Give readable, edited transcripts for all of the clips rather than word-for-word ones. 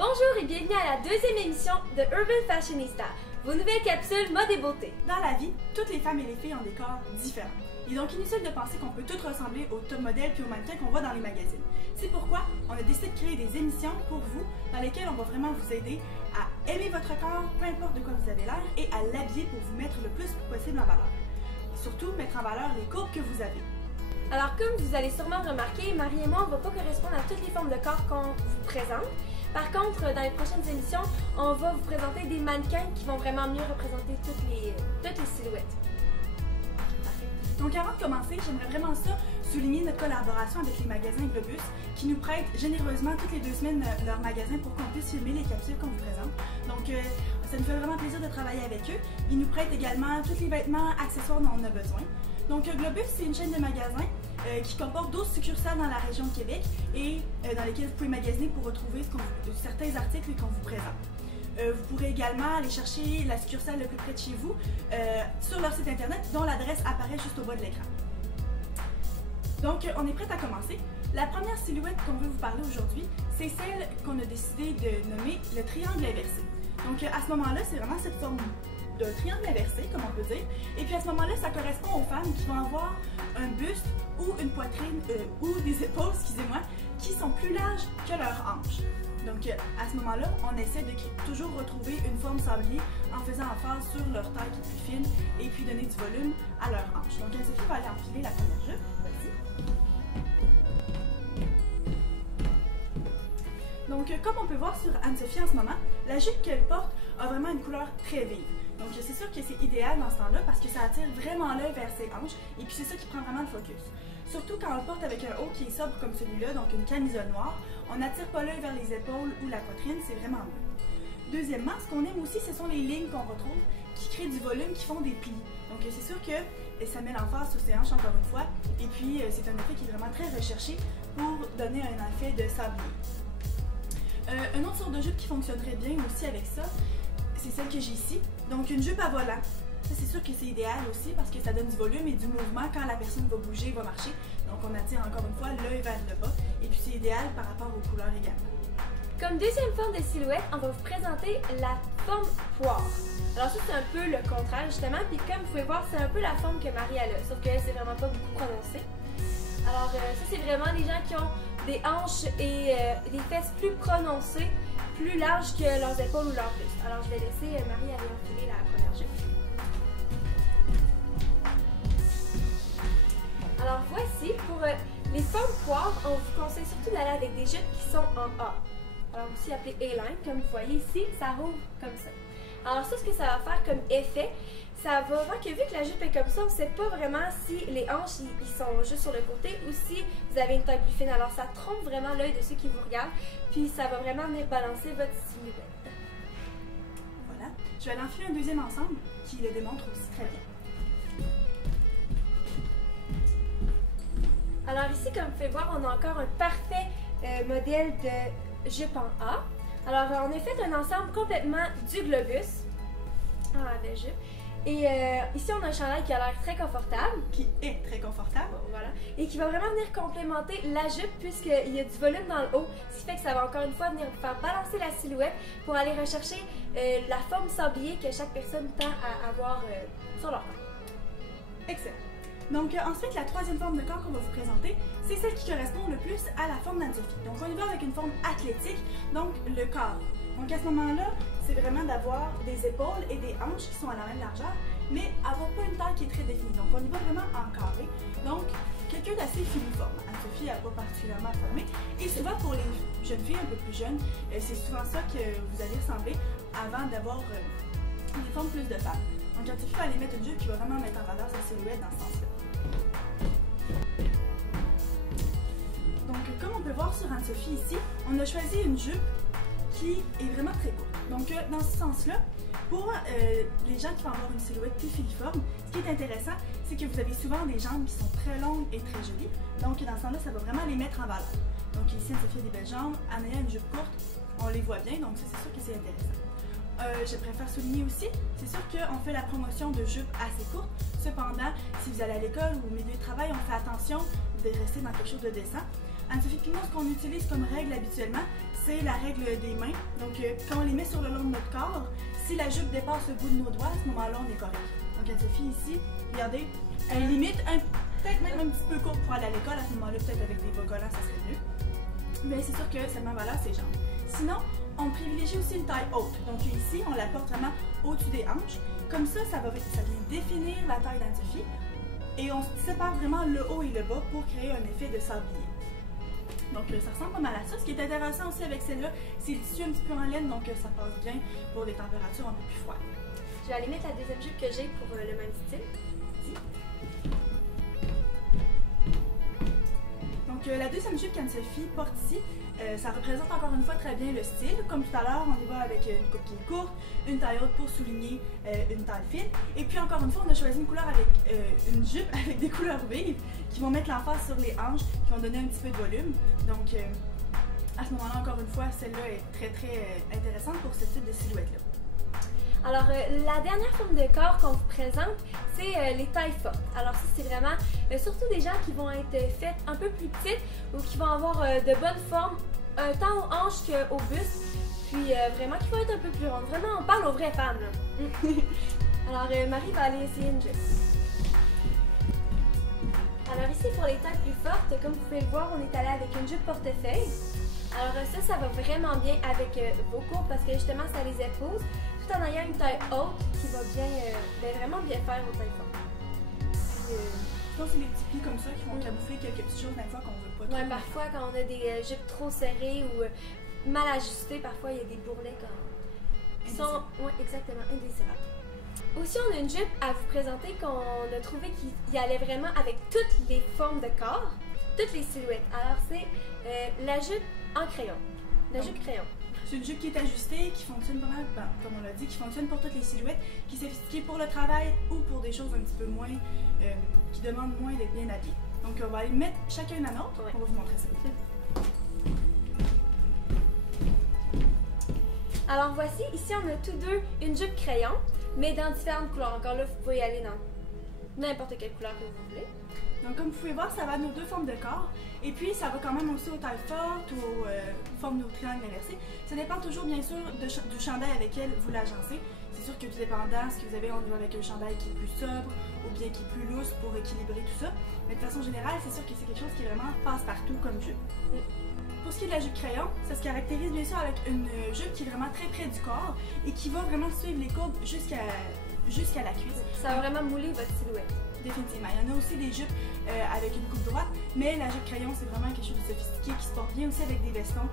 Bonjour et bienvenue à la deuxième émission de Urban Fashionista, vos nouvelles capsules mode et beauté. Dans la vie, toutes les femmes et les filles ont des corps différents. Il est donc inutile de penser qu'on peut toutes ressembler aux top modèles puis aux mannequins qu'on voit dans les magazines. C'est pourquoi on a décidé de créer des émissions pour vous dans lesquelles on va vraiment vous aider à aimer votre corps, peu importe de quoi vous avez l'air, et à l'habiller pour vous mettre le plus possible en valeur. Et surtout, mettre en valeur les courbes que vous avez. Alors comme vous allez sûrement remarquer, Marie et moi, on ne va pas correspondre à toutes les formes de corps qu'on vous présente. Par contre, dans les prochaines émissions, on va vous présenter des mannequins qui vont vraiment mieux représenter toutes les silhouettes. Parfait. Donc avant de commencer, j'aimerais vraiment ça souligner notre collaboration avec les magasins Globus qui nous prêtent généreusement toutes les 2 semaines leur magasin pour qu'on puisse filmer les capsules qu'on vous présente. Donc ça nous fait vraiment plaisir de travailler avec eux. Ils nous prêtent également tous les vêtements, accessoires dont on a besoin. Donc Globus, c'est une chaîne de magasins qui comporte 12 succursales dans la région de Québec et dans lesquelles vous pouvez magasiner pour retrouver certains articles qu'on vous présente. Vous pourrez également aller chercher la succursale le plus près de chez vous sur leur site internet dont l'adresse apparaît juste au bas de l'écran. Donc on est prête à commencer. La première silhouette qu'on veut vous parler aujourd'hui, c'est celle qu'on a décidé de nommer le triangle inversé. Donc à ce moment-là, c'est vraiment cette forme d'un triangle inversé, comme on peut dire. Et puis à ce moment-là, ça correspond aux femmes qui vont avoir un buste ou une poitrine ou des épaules, excusez-moi, qui sont plus larges que leurs hanches. Donc à ce moment-là, on essaie de toujours retrouver une forme sablier en faisant emphase sur leur taille qui est plus fine et puis donner du volume à leurs hanches. Donc Anne-Sophie va aller enfiler la première jupe. Vas-y. Donc comme on peut voir sur Anne-Sophie en ce moment, la jupe qu'elle porte a vraiment une couleur très vive. Donc c'est sûr que c'est idéal dans ce temps-là parce que ça attire vraiment l'œil vers ses hanches et puis c'est ça qui prend vraiment le focus. Surtout quand on le porte avec un haut qui est sobre comme celui-là, donc une camisole noire, on n'attire pas l'œil vers les épaules ou la poitrine, c'est vraiment mieux. Deuxièmement, ce qu'on aime aussi, ce sont les lignes qu'on retrouve qui créent du volume, qui font des plis. Donc c'est sûr que ça met l'emphase sur ses hanches encore une fois et puis c'est un effet qui est vraiment très recherché pour donner un effet de sablier. Une autre sorte de jupe qui fonctionnerait bien aussi avec ça, c'est celle que j'ai ici. Donc une jupe à volant. Ça c'est sûr que c'est idéal aussi parce que ça donne du volume et du mouvement quand la personne va bouger, va marcher. Donc on attire encore une fois l'œil vers le bas et puis c'est idéal par rapport aux couleurs également. Comme deuxième forme de silhouette, on va vous présenter la forme poire. Alors ça c'est un peu le contraire justement, puis comme vous pouvez voir, c'est un peu la forme que Marie a là, sauf que c'est vraiment pas beaucoup prononcé. Alors ça c'est vraiment les gens qui ont des hanches et des fesses plus prononcées, plus larges que leurs épaules ou leurs buste. Alors je vais laisser Marie aller enfiler la première jupe. Alors voici, pour les formes poires, on vous conseille surtout d'aller avec des jupes qui sont en A. Alors aussi appelé A-line, comme vous voyez ici, ça roule comme ça. Alors ça, ce que ça va faire comme effet, ça va voir que vu que la jupe est comme ça, on ne sait pas vraiment si les hanches ils sont juste sur le côté ou si vous avez une taille plus fine. Alors ça trompe vraiment l'œil de ceux qui vous regardent, puis ça va vraiment venir balancer votre silhouette. Voilà. Je vais aller enfiler un deuxième ensemble qui le démontre aussi très bien. Alors ici, comme vous pouvez voir, on a encore un parfait modèle de jupe en A. Alors on a fait un ensemble complètement du Globus en la jupe. Et ici, on a un chandail qui a l'air très confortable. Qui est très confortable. Voilà. Et qui va vraiment venir complémenter la jupe puisqu'il y a du volume dans le haut. Ce qui fait que ça va encore une fois venir faire balancer la silhouette pour aller rechercher la forme sablier que chaque personne tend à avoir sur leur corps. Excellent. Donc ensuite, la troisième forme de corps qu'on va vous présenter, c'est celle qui correspond le plus à la forme d'Anne-Sophie. Donc on y va avec une forme athlétique, donc le corps. Donc à ce moment-là, c'est vraiment d'avoir des épaules et des hanches qui sont à la même largeur, mais avoir pas une taille qui est très définie. Donc on y va vraiment en carré. Donc quelqu'un d'assez filiforme. Anne-Sophie n'est pas particulièrement formée. Et souvent pour les jeunes filles un peu plus jeunes, c'est souvent ça que vous allez ressembler avant d'avoir des formes plus de femmes. Donc Anne-Sophie va aller mettre une jupe qui va vraiment mettre en valeur sa silhouette dans ce sens-là. Donc comme on peut voir sur Anne-Sophie ici, on a choisi une jupe qui est vraiment très courte. Donc dans ce sens-là, pour les gens qui vont avoir une silhouette plus filiforme, ce qui est intéressant, c'est que vous avez souvent des jambes qui sont très longues et très jolies. Donc dans ce sens-là, ça va vraiment les mettre en valeur. Donc ici, Anne-Sophie a des belles jambes, en ayant une jupe courte, on les voit bien, donc ça c'est sûr que c'est intéressant. Je préfère souligner aussi, c'est sûr qu'on fait la promotion de jupes assez courtes. Cependant, si vous allez à l'école ou au milieu de travail, on fait attention de rester dans quelque chose de décent. Anne-Sophie et moi, ce qu'on utilise comme règle habituellement, c'est la règle des mains. Donc, quand on les met sur le long de notre corps, si la jupe dépasse le bout de nos doigts, à ce moment-là, on est correct. Donc, Anne-Sophie ici, regardez, elle limite peut-être même un petit peu court pour aller à l'école. À ce moment-là, peut-être avec des bas collants, ça serait mieux. Mais c'est sûr que seulement valeur ses jambes. Sinon, on privilégie aussi une taille haute. Donc ici, on la porte vraiment au-dessus des hanches. Comme ça, ça vient définir la taille d'Anne-Sophie. Et on sépare vraiment le haut et le bas pour créer un effet de sablier. Donc ça ressemble pas mal à ça. Ce qui est intéressant aussi avec celle-là, c'est le tissu un petit peu en laine, donc ça passe bien pour des températures un peu plus froides. Je vais aller mettre la deuxième jupe que j'ai pour le même style. Donc la deuxième jupe qu'Anne-Sophie porte ici, ça représente encore une fois très bien le style. Comme tout à l'heure, on y va avec une coupe qui est courte, une taille haute pour souligner une taille fine. Et puis encore une fois, on a choisi une couleur avec une jupe avec des couleurs vives qui vont mettre l'emphase sur les hanches, qui vont donner un petit peu de volume. Donc à ce moment-là, encore une fois, celle-là est très intéressante pour ce type de silhouette-là. Alors, la dernière forme de corps qu'on vous présente, c'est les tailles fortes. Alors ça, c'est vraiment surtout des gens qui vont être faites un peu plus petites ou qui vont avoir de bonnes formes, tant aux hanches qu'au buste, puis vraiment qui vont être un peu plus rondes. Vraiment, on parle aux vraies femmes, là. Alors, Marie va aller essayer une jupe. Alors ici, pour les tailles plus fortes, comme vous pouvez le voir, on est allé avec une jupe portefeuille. Alors ça va vraiment bien avec vos courbes parce que justement, ça les épouse, tout en ayant une taille haute qui va vraiment bien faire aux tailles fortes. Sinon, c'est les petits plis comme ça qui vont camoufler quelques petites choses des fois qu'on veut pas. Ouais, parfois quand on a des jupes trop serrées ou mal ajustées, parfois il y a des bourrelets qui sont exactement indésirables. Aussi, on a une jupe à vous présenter qu'on a trouvé qui allait vraiment avec toutes les formes de corps, toutes les silhouettes. Alors c'est la jupe en crayon. La jupe crayon. C'est une jupe qui est ajustée, qui fonctionne vraiment, comme on l'a dit, qui fonctionne pour toutes les silhouettes, qui est sophistiquée pour le travail ou pour des choses un petit peu moins, qui demandent moins d'être bien habillées. Donc on va aller mettre chacun la nôtre, on va vous montrer ça. Alors voici, ici on a tous deux une jupe crayon, mais dans différentes couleurs. Encore là, vous pouvez y aller dans n'importe quelle couleur que vous voulez. Donc comme vous pouvez voir, ça va à nos deux formes de corps. Et puis ça va quand même aussi aux tailles fortes ou aux formes de triangles inversés. Ça dépend toujours bien sûr du chandail avec lequel vous l'agencez. C'est sûr que tout dépendant ce que vous avez, on y va avec un chandail qui est plus sobre ou bien qui est plus lousse pour équilibrer tout ça. Mais de façon générale, c'est sûr que c'est quelque chose qui vraiment passe partout comme jupe. Pour ce qui est de la jupe crayon, ça se caractérise bien sûr avec une jupe qui est vraiment très près du corps et qui va vraiment suivre les courbes jusqu'à la cuisse. Ça va vraiment mouler votre silhouette. Définitivement. Il y en a aussi des jupes avec une coupe droite, mais la jupe crayon, c'est vraiment quelque chose de sophistiqué qui se porte bien aussi avec des vestons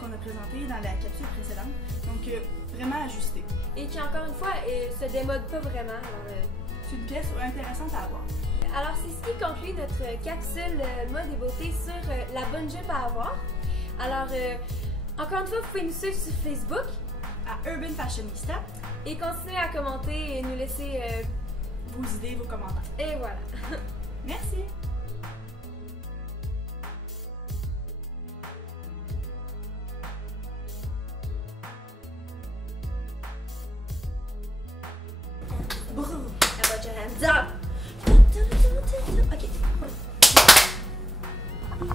qu'on a présentés dans la capsule précédente. Donc, vraiment ajusté. Et qui, encore une fois, se démode pas vraiment. C'est une pièce intéressante à avoir. Alors, c'est ce qui conclut notre capsule mode et beauté sur la bonne jupe à avoir. Alors, encore une fois, vous pouvez nous suivre sur Facebook à Urban Fashionista et continuer à commenter et nous laisser vos idées, vos commentaires. Et voilà. Merci. Brrr. About your hands up. Ok.